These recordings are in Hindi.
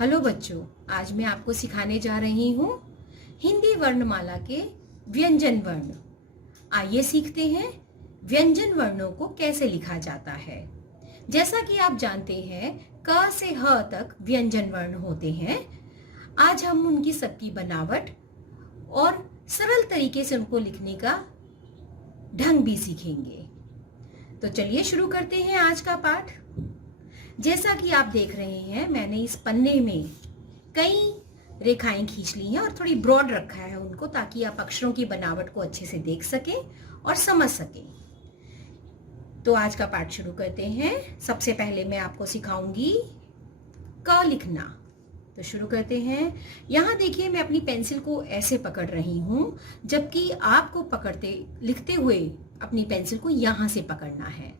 हेलो बच्चों, आज मैं आपको सिखाने जा रही हूँ हिंदी वर्णमाला के व्यंजन वर्ण। आइए सीखते हैं व्यंजन वर्णों को कैसे लिखा जाता है। जैसा कि आप जानते हैं, क से ह तक व्यंजन वर्ण होते हैं। आज हम उनकी सबकी बनावट और सरल तरीके से उनको लिखने का ढंग भी सीखेंगे। तो चलिए शुरू करते हैं आज का पाठ। जैसा कि आप देख रहे हैं, मैंने इस पन्ने में कई रेखाएं खींच ली हैं और थोड़ी ब्रॉड रखा है उनको, ताकि आप अक्षरों की बनावट को अच्छे से देख सकें और समझ सकें। तो आज का पाठ शुरू करते हैं। सबसे पहले मैं आपको सिखाऊंगी क लिखना। तो शुरू करते हैं। यहाँ देखिए, मैं अपनी पेंसिल को ऐसे पकड़ रही हूँ, जबकि आपको लिखते हुए अपनी पेंसिल को यहाँ से पकड़ना है,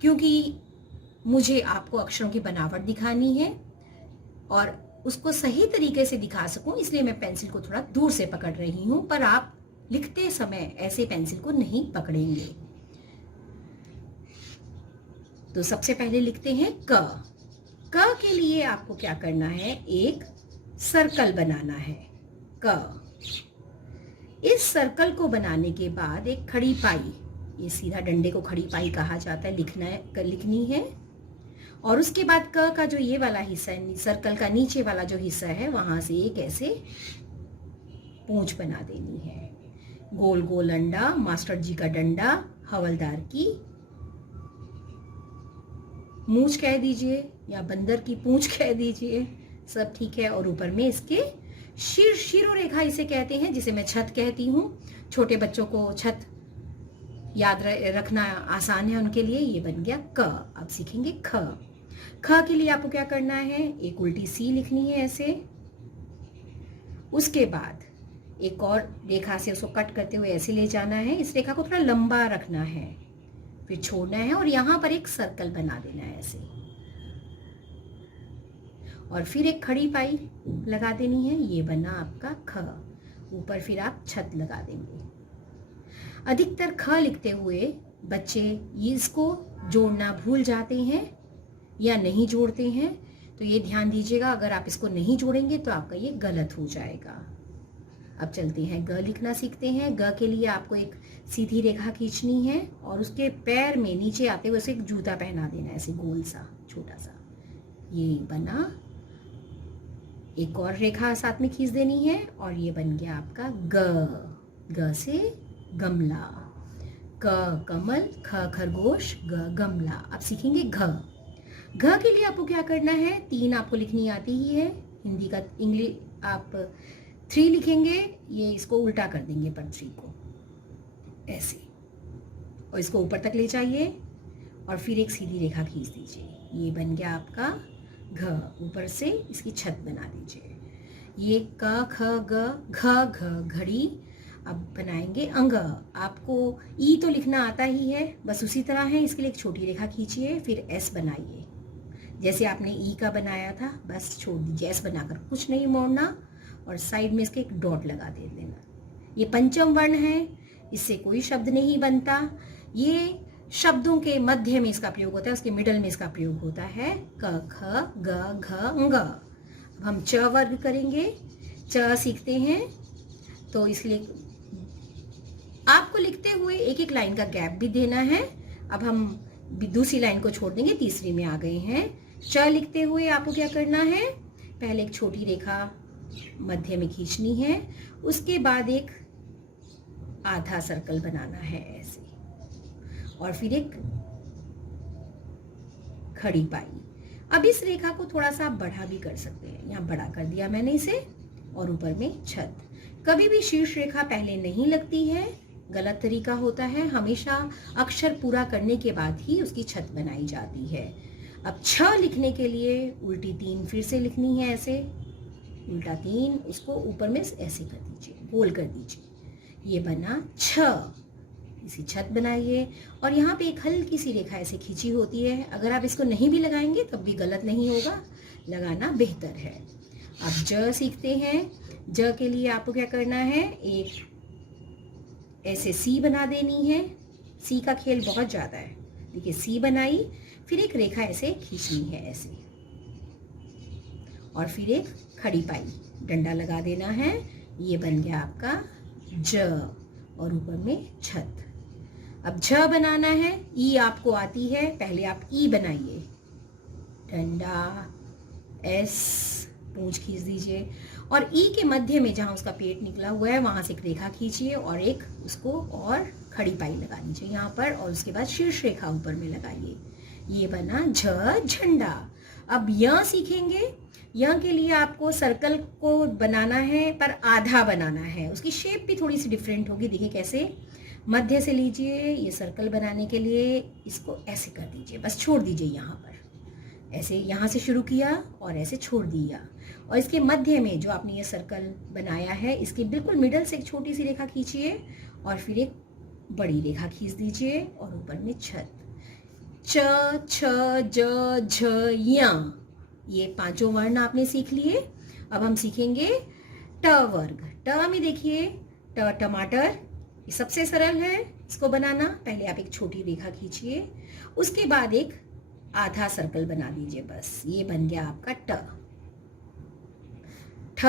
क्योंकि मुझे आपको अक्षरों की बनावट दिखानी है और उसको सही तरीके से दिखा सकूं, इसलिए मैं पेंसिल को थोड़ा दूर से पकड़ रही हूं। पर आप लिखते समय ऐसे पेंसिल को नहीं पकड़ेंगे। तो सबसे पहले लिखते हैं क। क के लिए आपको क्या करना है, एक सर्कल बनाना है क। इस सर्कल को बनाने के बाद एक खड़ी पाई, ये सीधा डंडे को खड़ी पाई कहा जाता है, लिखनी है। और उसके बाद क का जो ये वाला हिस्सा है, सर्कल का नीचे वाला जो हिस्सा है, वहां से एक ऐसे पूंछ बना देनी है। गोल गोल अंडा, मास्टर जी का डंडा, हवलदार की मूंछ कह दीजिए या बंदर की पूंछ कह दीजिए, सब ठीक है। और ऊपर में इसके शिरोरेखा इसे कहते हैं, जिसे मैं छत कहती हूँ। छोटे बच्चों को छत याद रखना आसान है उनके लिए। ये बन गया क। अब सीखेंगे ख। ख के लिए आपको क्या करना है, एक उल्टी सी लिखनी है ऐसे। उसके बाद एक और रेखा से उसको कट करते हुए ऐसे ले जाना है। इस रेखा को थोड़ा लंबा रखना है, फिर छोड़ना है और यहाँ पर एक सर्कल बना देना है ऐसे। और फिर एक खड़ी पाई लगा देनी है। ये बना आपका ख। ऊपर फिर आप छत लगा देंगे। अधिकतर ख लिखते हुए बच्चे इसको जोड़ना भूल जाते हैं या नहीं जोड़ते हैं। तो ये ध्यान दीजिएगा, अगर आप इसको नहीं जोड़ेंगे तो आपका ये गलत हो जाएगा। अब चलते हैं ग लिखना सीखते हैं। ग के लिए आपको एक सीधी रेखा खींचनी है और उसके पैर में नीचे आते हुए एक जूता पहना देना है ऐसे गोल सा छोटा सा। ये बना। एक और रेखा साथ में खींच देनी है और ये बन गया आपका ग। ग से गमला। क कमल, ख खरगोश, ग गमला। अब सीखेंगे घ। घ के लिए आपको क्या करना है, 3 आपको लिखनी आती ही है। हिंदी का इंग्लिश आप 3 लिखेंगे, ये इसको उल्टा कर देंगे पर 3 को ऐसे, और इसको ऊपर तक ले जाइए और फिर एक सीधी रेखा खींच दीजिए। ये बन गया आपका घ। ऊपर से इसकी छत बना दीजिए। ये क ख ग घ घ घड़ी। अब बनाएंगे अंग। आपको ई तो लिखना आता ही है, बस उसी तरह है। इसके लिए एक छोटी रेखा खींचिए, फिर एस बनाइए जैसे आपने ई का बनाया था, बस छोड़ दीजिए। एस बनाकर कुछ नहीं मोड़ना और साइड में इसके एक डॉट लगा दे देना। ये पंचम वर्ण है, इससे कोई शब्द नहीं बनता। ये शब्दों के मध्य में इसका प्रयोग होता है, उसके मिडल में इसका प्रयोग होता है। क ख ग घ ङ। अब हम च वर्ग करेंगे। च सीखते हैं, तो इसलिए आपको लिखते हुए एक एक लाइन का गैप भी देना है। अब हम दूसरी लाइन को छोड़ देंगे, तीसरी में आ गए हैं। च लिखते हुए आपको क्या करना है, पहले एक छोटी रेखा मध्य में खींचनी है, उसके बाद एक आधा सर्कल बनाना है ऐसे, और फिर एक खड़ी पाई। अब इस रेखा को थोड़ा सा आप बढ़ा भी कर सकते हैं, यहाँ बड़ा कर दिया मैंने इसे, और ऊपर में छत। कभी भी शीर्ष रेखा पहले नहीं लगती है, गलत तरीका होता है। हमेशा अक्षर पूरा करने के बाद ही उसकी छत बनाई जाती है। अब छ लिखने के लिए उल्टी 3 फिर से लिखनी है ऐसे, उल्टा 3, उसको ऊपर में ऐसे कर दीजिए, गोल कर दीजिए। ये बना छ। इसी छत बनाइए और यहाँ पे एक हल्की सी रेखा ऐसे खींची होती है। अगर आप इसको नहीं भी लगाएंगे तब भी गलत नहीं होगा, लगाना बेहतर है। अब ज सीखते हैं। ज के लिए आपको क्या करना है, एक ऐसे सी बना देनी है। सी का खेल बहुत ज़्यादा है। देखिए सी बनाई, फिर एक रेखा ऐसे खींचनी है ऐसे, और फिर एक खड़ी पाई, डंडा लगा देना है, ये बन गया आपका ज और ऊपर में छत। अब झ बनाना है, ई आपको आती है, पहले आप ई बनाइए, डंडा एस, पूंछ खींच दीजिए और ई के मध्य में जहाँ उसका पेट निकला हुआ है वहां से एक रेखा खींचिए और एक उसको और खड़ी पाई लगा दीजिए यहाँ पर और उसके बाद शीर्ष रेखा ऊपर में लगाइए, ये बना झ झंडा। अब यह सीखेंगे, यह के लिए आपको सर्कल को बनाना है पर आधा बनाना है, उसकी शेप भी थोड़ी सी डिफरेंट होगी। देखिए कैसे, मध्य से लीजिए, ये सर्कल बनाने के लिए इसको ऐसे कर दीजिए, बस छोड़ दीजिए यहाँ पर, ऐसे यहाँ से शुरू किया और ऐसे छोड़ दिया और इसके मध्य में जो आपने ये सर्कल बनाया है इसके बिल्कुल मिडल से एक छोटी सी रेखा खींचिए और फिर एक बड़ी रेखा खींच दीजिए और ऊपर में छत, च छ ज झ या, ये पांचों वर्ण आपने सीख लिए। अब हम सीखेंगे ट वर्ग। ट में देखिए, ट टमाटर, ये सबसे सरल है इसको बनाना। पहले आप एक छोटी रेखा खींचिए, उसके बाद एक आधा सर्कल बना दीजिए, बस ये बन गया आपका ट। ठ,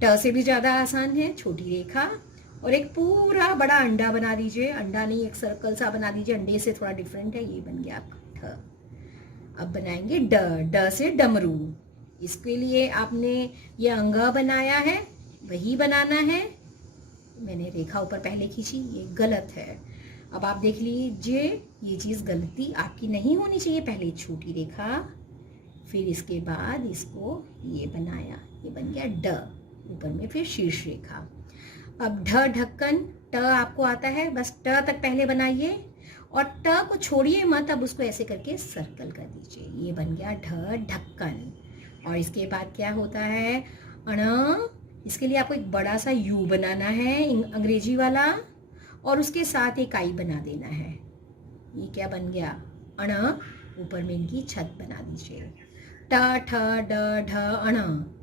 ट से भी ज्यादा आसान है, छोटी रेखा और एक पूरा बड़ा अंडा बना दीजिए, अंडा नहीं एक सर्कल सा बना दीजिए, अंडे से थोड़ा डिफरेंट है, ये बन गया आपका ठ। अब बनाएंगे ड, ड से डमरू। इसके लिए आपने ये अंगा बनाया है, वही बनाना है, मैंने रेखा ऊपर पहले खींची, ये गलत है। अब आप देख लीजिए, ये चीज़ गलती आपकी नहीं होनी चाहिए, पहले छोटी रेखा फिर इसके बाद इसको ये बनाया, ये बन गया ड, ऊपर में फिर शीर्ष रेखा। अब ढ ढक्कन, ट आपको आता है, बस ट तक पहले बनाइए और ट को छोड़िए मत, अब उसको ऐसे करके सर्कल कर दीजिए, ये बन गया ढ ढक्कन। और इसके बाद क्या होता है, अण, इसके लिए आपको एक बड़ा सा यू बनाना है अंग्रेजी वाला और उसके साथ एक आई बना देना है, ये क्या बन गया अण, ऊपर में इनकी छत बना दीजिए, ट ठ ड ढ अण।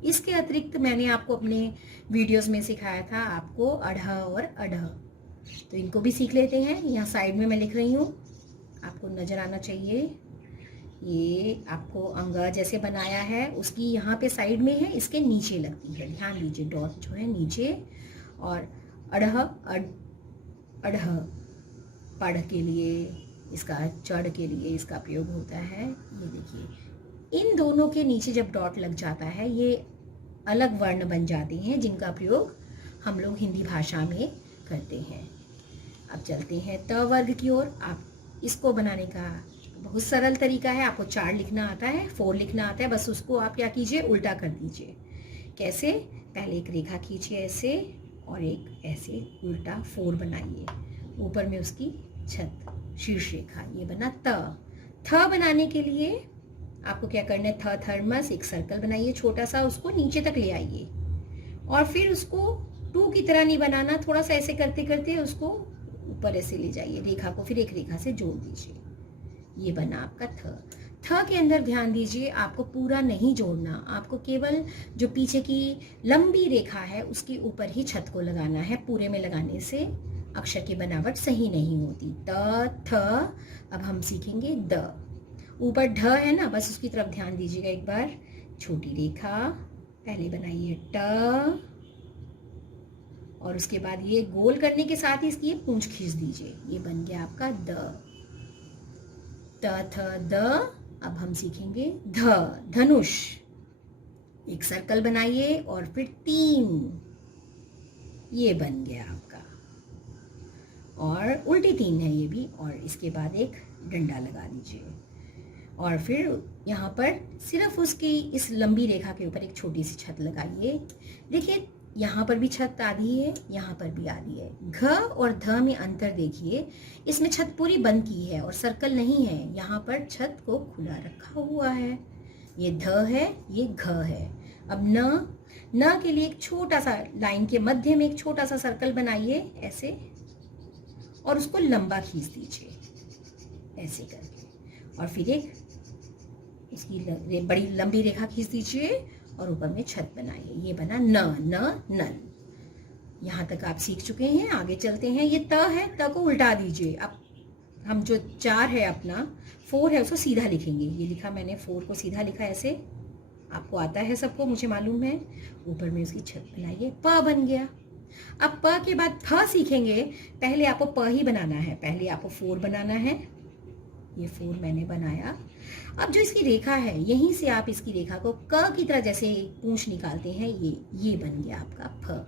इसके अतिरिक्त मैंने आपको अपने वीडियोस में सिखाया था आपको अढ़ और अढ़, तो इनको भी सीख लेते हैं। यहाँ साइड में मैं लिख रही हूँ, आपको नजर आना चाहिए, ये आपको अंगा जैसे बनाया है उसकी यहाँ पे साइड में है, इसके नीचे लगती है, ध्यान दीजिए, डॉट जो है नीचे। और अढ़ अढ़, पढ़ के लिए इसका, चढ़ के लिए इसका प्रयोग होता है। ये देखिए, इन दोनों के नीचे जब डॉट लग जाता है ये अलग वर्ण बन जाते हैं जिनका प्रयोग हम लोग हिंदी भाषा में करते हैं। अब चलते हैं त वर्ग की ओर। आप इसको बनाने का बहुत सरल तरीका है, आपको 4 लिखना आता है, 4 लिखना आता है, बस उसको आप क्या कीजिए, उल्टा कर दीजिए। कैसे, पहले एक रेखा खींचिए ऐसे और एक ऐसे उल्टा 4 बनाइए, ऊपर में उसकी छत, शीर्ष रेखा, ये बना त। थ बनाने के लिए आपको क्या करना है, थ थर्मस, एक सर्कल बनाइए छोटा सा, उसको नीचे तक ले आइए और फिर उसको 2 की तरह नहीं बनाना, थोड़ा सा ऐसे करते करते उसको ऊपर ऐसे ले जाइए, रेखा को फिर एक रेखा से जोड़ दीजिए, ये बना आपका थ। थ के अंदर ध्यान दीजिए, आपको पूरा नहीं जोड़ना, आपको केवल जो पीछे की लंबी रेखा है उसके ऊपर ही छत को लगाना है, पूरे में लगाने से अक्षर की बनावट सही नहीं होती। त थ। अब हम सीखेंगे द। ऊपर ढ है ना, बस उसकी तरफ ध्यान दीजिएगा एक बार, छोटी रेखा पहले बनाइए ट और उसके बाद ये गोल करने के साथ ही इसकी पूंछ खींच दीजिए, ये बन गया आपका द। त थ द। अब हम सीखेंगे ध, धनुष। एक सर्कल बनाइए और फिर 3, ये बन गया आपका, और उल्टी 3 है ये भी, और इसके बाद एक डंडा लगा दीजिए और फिर यहाँ पर सिर्फ उसकी इस लंबी रेखा के ऊपर एक छोटी सी छत लगाइए। देखिए यहाँ पर भी छत आधी है, यहाँ पर भी आधी है। घ और ध में अंतर देखिए, इसमें छत पूरी बंद की है और सर्कल नहीं है, यहाँ पर छत को खुला रखा हुआ है। ये ध है, ये घ है। अब न, न के लिए एक छोटा सा लाइन के मध्य में एक छोटा सा सर्कल बनाइए ऐसे और उसको लंबा खींच दीजिए ऐसे करके, और फिर एक इसकी बड़ी लंबी रेखा खींच दीजिए और ऊपर में छत बनाइए, ये बना न, न, नल। यहाँ तक आप सीख चुके हैं, आगे चलते हैं। ये त है, त को उल्टा दीजिए। अब हम जो 4 है अपना, 4 है उसको सीधा लिखेंगे, ये लिखा मैंने 4 को सीधा लिखा ऐसे, आपको आता है सबको, मुझे मालूम है। ऊपर में उसकी छत बनाइए, प बन गया। अब प के बाद फ सीखेंगे। पहले आपको प ही बनाना है, पहले आपको 4 बनाना है। ये 4 मैंने बनाया। अब जो इसकी रेखा है, यहीं से आप इसकी रेखा को क की तरह जैसे पूंछ निकालते हैं, ये बन गया आपका फ।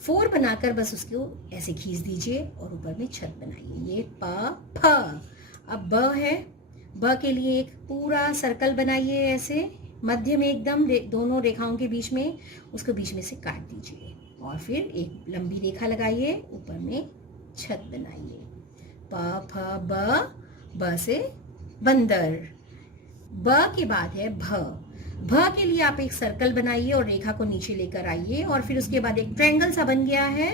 4 बनाकर बस उसको ऐसे खींच दीजिए और ऊपर में छत बनाइए। ये प फ। अब ब है, ब के लिए एक पूरा सर्कल बनाइए ऐसे मध्य में एकदम दोनों रेखाओं के बीच में, उसको बीच में से काट दीजिए और फिर एक लंबी रेखा लगाइए, ऊपर में छत बनाइए। प फ ब, ब से बंदर। ब के बाद है भ। भ के लिए आप एक सर्कल बनाइए और रेखा को नीचे लेकर आइए और फिर उसके बाद एक ट्रायंगल सा बन गया है।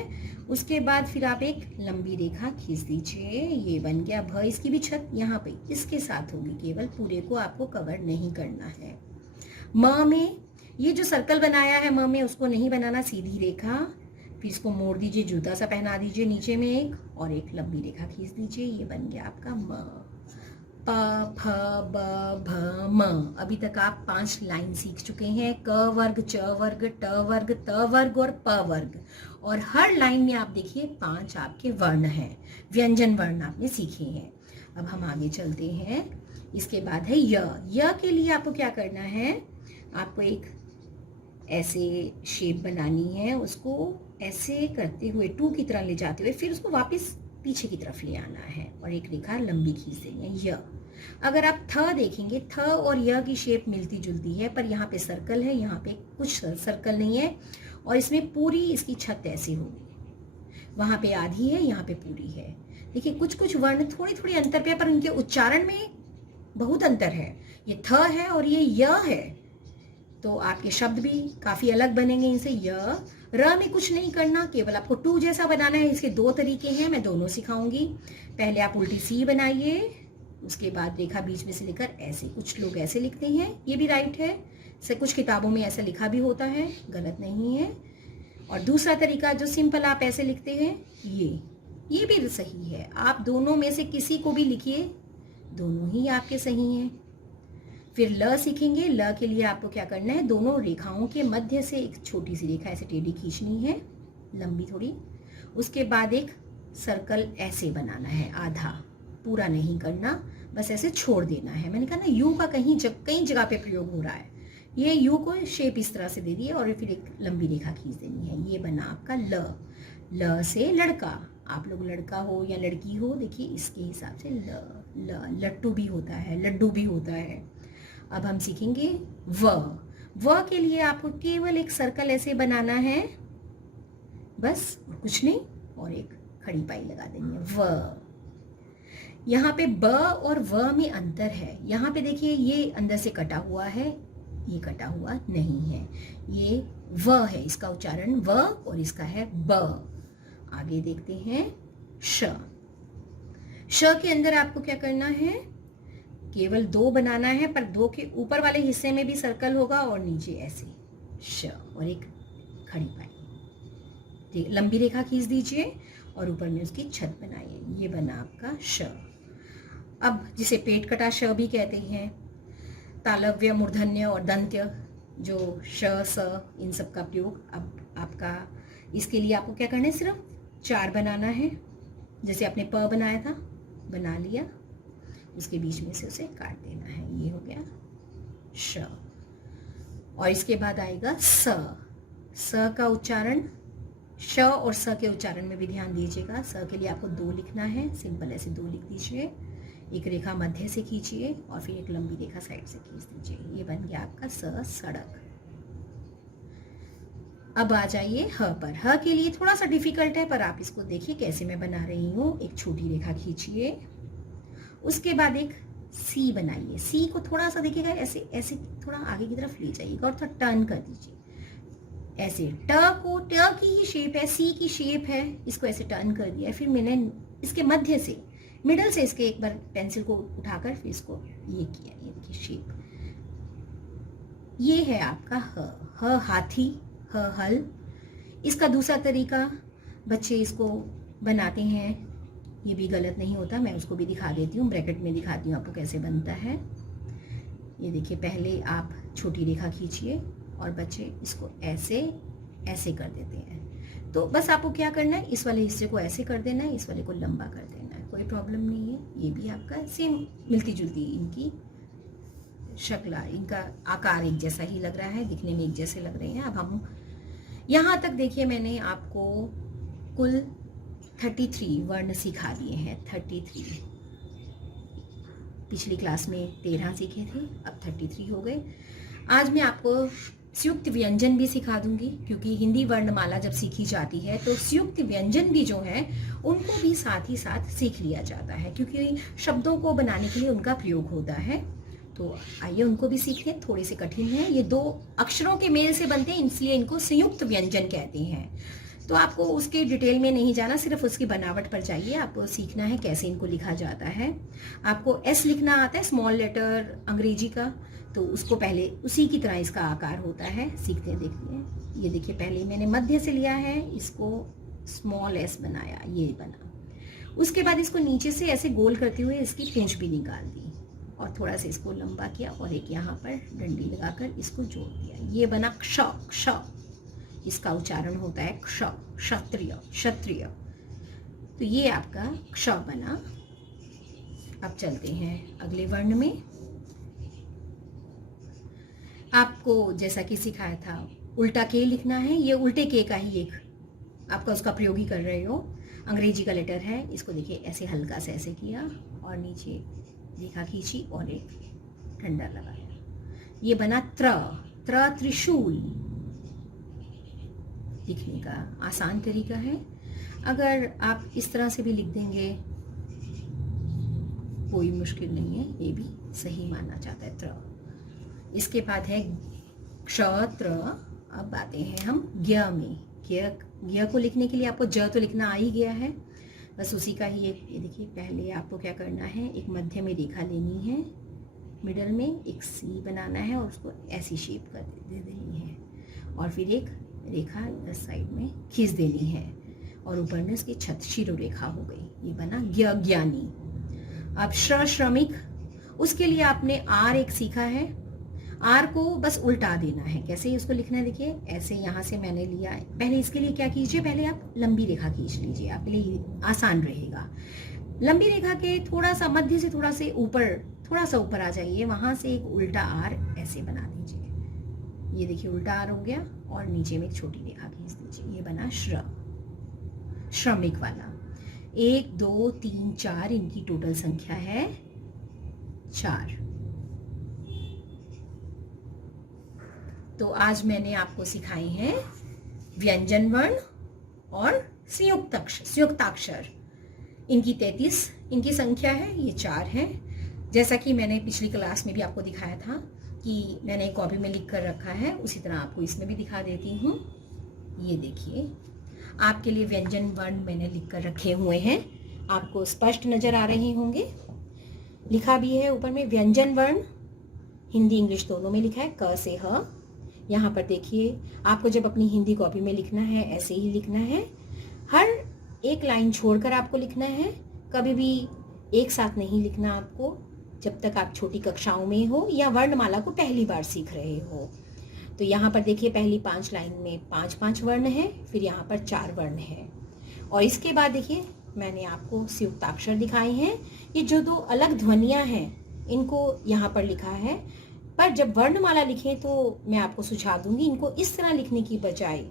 उसके बाद फिर आप एक लंबी रेखा खींच दीजिए, ये बन गया भ। इसकी भी छत यहाँ पे इसके साथ होगी, केवल पूरे को आपको कवर नहीं करना है। म में ये जो सर्कल बनाया है म में, उसको नहीं बनाना, सीधी रेखा, फिर इसको मोड़ दीजिए, जूता सा पहना दीजिए नीचे में एक, और एक लंबी रेखा खींच दीजिए, ये बन गया आपका म। प फ ब भ म। अभी तक आप 5 लाइन सीख चुके हैं, क वर्ग, च वर्ग, ट वर्ग, त वर्ग और प वर्ग। और हर लाइन में आप देखिए 5 आपके वर्ण हैं, व्यंजन वर्ण आपने सीखे हैं। अब हम आगे चलते हैं। इसके बाद है य। य के लिए आपको क्या करना है, आपको एक ऐसे शेप बनानी है, उसको ऐसे करते हुए 2 की तरह ले जाते हुए फिर उसको वापस पीछे की तरफ ले आना है और एक रेखा लंबी खींच देनी है, य। अगर आप थ देखेंगे, थ और य की शेप मिलती जुलती है, पर यहाँ पे सर्कल है, यहाँ पे कुछ सर्कल नहीं है, और इसमें पूरी इसकी छत ऐसे होगी। वहाँ पे आधी है, यहाँ पे पूरी है। देखिए कुछ कुछ वर्ण थोड़ी थोड़ी अंतर पे है, पर उनके उच्चारण में बहुत अंतर है। ये थ है और ये य है, तो आपके शब्द भी काफ़ी अलग बनेंगे इनसे। य। र में कुछ नहीं करना, केवल आपको 2 जैसा बनाना है। इसके 2 तरीके हैं, मैं दोनों सिखाऊंगी। पहले आप उल्टी सी बनाइए, उसके बाद रेखा बीच में से लेकर ऐसे, कुछ लोग ऐसे लिखते हैं, ये भी राइट है, से कुछ किताबों में ऐसा लिखा भी होता है, गलत नहीं है। और दूसरा तरीका जो सिंपल आप ऐसे लिखते हैं, ये भी सही है। आप दोनों में से किसी को भी लिखिए, दोनों ही आपके सही हैं। फिर ल सीखेंगे। ल के लिए आपको क्या करना है, दोनों रेखाओं के मध्य से एक छोटी सी रेखा ऐसे टेढ़ी खींचनी है, लंबी थोड़ी। उसके बाद एक सर्कल ऐसे बनाना है, आधा, पूरा नहीं करना, बस ऐसे छोड़ देना है। मैंने कहा ना, यू का कई जगह पे प्रयोग हो रहा है। ये यू को शेप इस तरह से दे दिए और फिर एक लंबी रेखा खींच देनी है, ये बना आपका ल। ल से लड़का, आप लोग लड़का हो या लड़की हो, देखिए इसके हिसाब से ल। लट्टू भी होता है, लड्डू भी होता है। अब हम सीखेंगे व। व के लिए आपको केवल एक सर्कल ऐसे बनाना है, बस, और कुछ नहीं, और एक खड़ी पाई लगा देनी है, व। यहाँ पे ब और व में अंतर है। यहाँ पे देखिए ये अंदर से कटा हुआ है, ये कटा हुआ नहीं है, ये व है, इसका उच्चारण व, और इसका है ब। आगे देखते हैं श। श के अंदर आपको क्या करना है, केवल 2 बनाना है, पर 2 के ऊपर वाले हिस्से में भी सर्कल होगा और नीचे ऐसे श, और एक खड़ी पाई, लंबी रेखा खींच दीजिए और ऊपर में उसकी छत बनाइए, ये बना आपका श। अब जिसे पेट कटा श भी कहते हैं, तालव्य, मूर्धन्य और दंत्य, जो श, स, इन सब का प्रयोग। अब आपका इसके लिए आपको क्या करना है, सिर्फ 4 बनाना है, जैसे आपने प बनाया था, बना लिया, उसके बीच में से उसे काट देना है, ये हो गया श। और इसके बाद आएगा स। स का उच्चारण, श और स के उच्चारण में भी ध्यान दीजिएगा। स के लिए आपको 2 लिखना है, सिंपल ऐसे 2 लिख दीजिए, एक रेखा मध्य से खींचिए और फिर एक लंबी रेखा साइड से खींच दीजिए, ये बन गया आपका स, सड़क। अब आ जाइए ह पर। ह के लिए थोड़ा सा डिफिकल्ट है, पर आप इसको देखिए कैसे मैं बना रही हूँ। एक छोटी रेखा खींचिए, उसके बाद एक सी बनाइए। सी को थोड़ा सा देखिएगा ऐसे ऐसे थोड़ा आगे की तरफ ले जाइएगा और थोड़ा टर्न कर दीजिए ऐसे। ट की ही शेप है, सी की शेप है, इसको ऐसे टर्न कर दिया। फिर मैंने इसके मध्य से, मिडल से इसके एक बार पेंसिल को उठाकर फिर इसको ये किया, ये देखिए शेप। ये है आपका ह हाथी, ह हल। इसका दूसरा तरीका बच्चे इसको बनाते हैं, ये भी गलत नहीं होता, मैं उसको भी दिखा देती हूँ, ब्रैकेट में दिखाती हूँ आपको कैसे बनता है। ये देखिए, पहले आप छोटी रेखा खींचिए और बच्चे इसको ऐसे ऐसे कर देते हैं। तो बस आपको क्या करना है, इस वाले हिस्से को ऐसे कर देना है, इस वाले को लंबा कर देना है, कोई प्रॉब्लम नहीं है। ये भी आपका सेम मिलती जुलती इनकी शक्ल, इनका आकार एक जैसा ही लग रहा है, दिखने में एक जैसे लग रहे हैं। अब हम यहाँ तक देखिए, मैंने आपको कुल 33 वर्ण सिखा दिए हैं। 33, पिछली क्लास में 13 सीखे थे, अब 33 हो गए। आज मैं आपको संयुक्त व्यंजन भी सिखा दूंगी, क्योंकि हिंदी वर्णमाला जब सीखी जाती है तो संयुक्त व्यंजन भी जो है उनको भी साथ ही साथ सीख लिया जाता है, क्योंकि शब्दों को बनाने के लिए उनका प्रयोग होता है। तो आइए उनको भी सीखें। थोड़े से कठिन है, ये 2 अक्षरों के मेल से बनते हैं, इसलिए इनको संयुक्त व्यंजन कहते हैं। तो आपको उसके डिटेल में नहीं जाना, सिर्फ उसकी बनावट पर जाइए। आपको सीखना है कैसे इनको लिखा जाता है। आपको एस लिखना आता है, स्मॉल लेटर अंग्रेजी का, तो उसको पहले उसी की तरह इसका आकार होता है। सीखते हैं, देखिए। ये देखिए, पहले मैंने मध्य से लिया है, इसको स्मॉल एस बनाया, ये बना। उसके बाद इसको नीचे से ऐसे गोल करते हुए इसकी पूंछ भी निकाल दी और थोड़ा सा इसको लंबा किया और एक यहाँ पर डंडी लगाकर इसको जोड़ दिया। ये बना क्ष। क्ष, इसका उच्चारण होता है क्ष, क्षत्रिय, क्षत्रिय। तो ये आपका क्ष बना। अब चलते हैं अगले वर्ण में। आपको जैसा कि सिखाया था, उल्टा के लिखना है। ये उल्टे के का ही एक आपका उसका प्रयोग ही कर रहे हो। अंग्रेजी का लेटर है, इसको देखिए ऐसे हल्का से ऐसे किया और नीचे रेखा खींची और एक ठंडा लगाया। ये बना त्र। त्र, त्रिशूल। लिखने का आसान तरीका है। अगर आप इस तरह से भी लिख देंगे कोई मुश्किल नहीं है, ये भी सही माना जाता है। त्र। इसके बाद है क्षत्र। अब आते हैं हम ज्ञ में। ज्ञ को लिखने के लिए आपको ज तो लिखना आ ही गया है, बस उसी का ही एक, ये देखिए, पहले आपको क्या करना है, एक मध्य में रेखा लेनी है, मिडल में एक सी बनाना है और उसको ऐसी शेप कर दे देनी है और फिर एक रेखा इधर साइड में खींच देनी है और ऊपर में उसकी छत शिरो रेखा हो गई। ये बना ज्ञ, ज्ञानी। अब श्रमिक, उसके लिए आपने आर एक सीखा है। आर को बस उल्टा देना है। कैसे उसको लिखना है, देखिए ऐसे यहाँ से मैंने लिया है। पहले इसके लिए क्या कीजिए, पहले आप लंबी रेखा खींच लीजिए, आपके लिए आसान रहेगा। लंबी रेखा के थोड़ा सा मध्य से थोड़ा से ऊपर, थोड़ा सा ऊपर आ जाइए, वहां से एक उल्टा आर ऐसे बना दीजिए। ये देखिए उल्टा आर हो गया और नीचे में एक छोटी रेखा खींच दीजिए। ये बना श्र, श्रमिक वाला। 1 2 3 4 इनकी टोटल संख्या है 4। तो आज मैंने आपको सिखाए हैं व्यंजन वर्ण और संयुक्ताक्षर। इनकी 33 इनकी संख्या है, ये 4 है। जैसा कि मैंने पिछली क्लास में भी आपको दिखाया था कि मैंने कॉपी में लिख कर रखा है, उसी तरह आपको इसमें भी दिखा देती हूँ। ये देखिए, आपके लिए व्यंजन वर्ण मैंने लिख कर रखे हुए हैं, आपको स्पष्ट नजर आ रहे होंगे। लिखा भी है ऊपर में व्यंजन वर्ण, हिंदी इंग्लिश दोनों में लिखा है, क से ह। यहाँ पर देखिए, आपको जब अपनी हिंदी कॉपी में लिखना है ऐसे ही लिखना है, हर एक लाइन छोड़कर आपको लिखना है, कभी भी एक साथ नहीं लिखना आपको, जब तक आप छोटी कक्षाओं में हो या वर्णमाला को पहली बार सीख रहे हो। तो यहाँ पर देखिए, पहली 5 लाइन में 5-5 वर्ण है, फिर यहाँ पर 4 वर्ण है और इसके बाद देखिए मैंने आपको संयुक्ताक्षर दिखाए हैं। ये जो 2 अलग ध्वनियाँ हैं इनको यहाँ पर लिखा है, पर जब वर्णमाला लिखें तो मैं आपको सुझाव दूंगी, इनको इस तरह लिखने की बजाय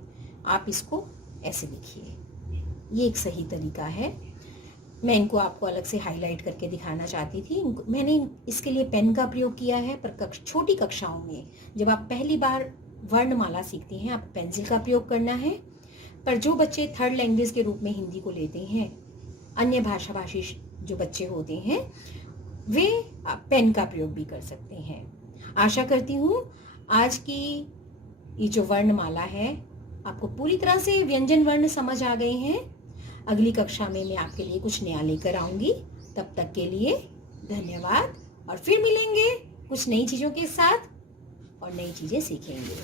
आप इसको ऐसे लिखिए, ये एक सही तरीका है। मैं इनको आपको अलग से हाईलाइट करके दिखाना चाहती थी। मैंने इसके लिए पेन का प्रयोग किया है, पर छोटी कक्षाओं में जब आप पहली बार वर्णमाला सीखती हैं आप पेंसिल का प्रयोग करना है। पर जो बच्चे थर्ड लैंग्वेज के रूप में हिंदी को लेते हैं, अन्य भाषी जो बच्चे होते हैं, वे पेन का प्रयोग भी कर सकते हैं। आशा करती हूँ आज की ये जो वर्णमाला है आपको पूरी तरह से व्यंजन वर्ण समझ आ गए हैं। अगली कक्षा में मैं आपके लिए कुछ नया लेकर आऊंगी। तब तक के लिए धन्यवाद और फिर मिलेंगे कुछ नई चीज़ों के साथ और नई चीज़ें सीखेंगे।